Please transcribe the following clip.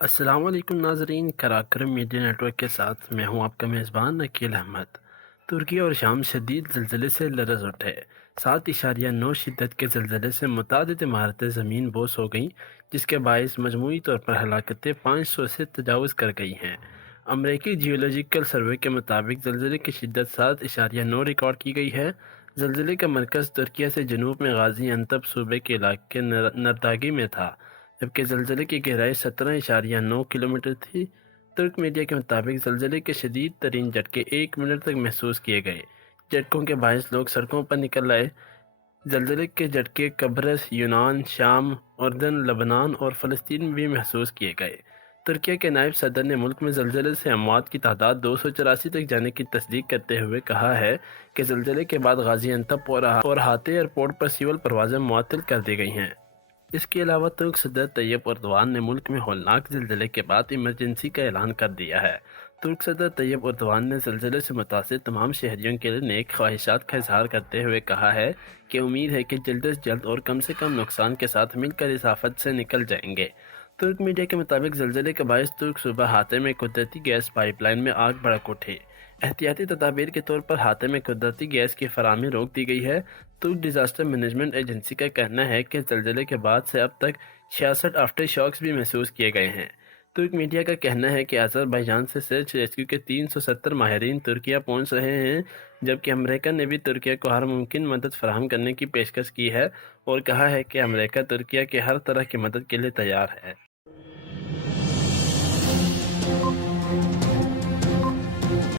السلام علیکم ناظرین، کراکرم میڈیا نیٹ ورک کے ساتھ میں ہوں آپ کا میزبان عقیل احمد۔ ترکی اور شام شدید زلزلے سے لرز اٹھے۔ 7.9 شدت کے زلزلے سے متعدد عمارتیں زمین بوس ہو گئیں، جس کے باعث مجموعی طور پر ہلاکتیں 500 سے تجاوز کر گئی ہیں۔ امریکی جیولوجیکل سروے کے مطابق زلزلے کی شدت 7.9 ریکارڈ کی گئی ہے۔ زلزلے کا مرکز ترکیہ سے جنوب میں غازی انتب صوبے کے علاقے نرداگی میں تھا، جبکہ زلزلے کی گہرائی 17.9 کلومیٹر تھی۔ ترک میڈیا کے مطابق زلزلے کے شدید ترین جھٹکے 1 منٹ تک محسوس کیے گئے۔ جھٹکوں کے باعث لوگ سڑکوں پر نکل آئے۔ زلزلے کے جھٹکے قبرص، یونان، شام، اردن، لبنان اور فلسطین میں بھی محسوس کیے گئے۔ ترکیہ کے نائب صدر نے ملک میں زلزلے سے اموات کی تعداد 284 تک جانے کی تصدیق کرتے ہوئے کہا ہے کہ زلزلے کے بعد غازی انتب اور ہاتھے ایئرپورٹ پر سول پروازیں معطل کر دی گئی ہیں۔ اس کے علاوہ ترک صدر طیب اردوان نے ملک میں ہولناک زلزلے کے بعد ایمرجنسی کا اعلان کر دیا ہے۔ ترک صدر طیب اردوان نے زلزلے سے متاثر تمام شہریوں کے لیے نیک خواہشات کا اظہار کرتے ہوئے کہا ہے کہ امید ہے کہ جلد از جلد اور کم سے کم نقصان کے ساتھ مل کر اس آفت سے نکل جائیں گے۔ ترک میڈیا کے مطابق زلزلے کے باعث ترک صوبہ ہاتھے میں قدرتی گیس پائپ لائن میں آگ بھڑک اٹھی۔ احتیاطی تدابیر کے طور پر ہاتھے میں قدرتی گیس کی فراہمی روک دی گئی ہے۔ ترک ڈیزاسٹر مینجمنٹ ایجنسی کا کہنا ہے کہ زلزلے کے بعد سے اب تک 66 آفٹر شاکس بھی محسوس کیے گئے ہیں۔ ترک میڈیا کا کہنا ہے کہ آذربائیجان سے سرچ ریسکیو کے 370 ماہرین ترکیہ پہنچ رہے ہیں، جبکہ امریکہ نے بھی ترکیہ کو ہر ممکن مدد فراہم کرنے کی پیشکش کی ہے اور کہا ہے کہ امریکہ ترکیہ کے ہر طرح کی مدد کے لیے تیار ہے۔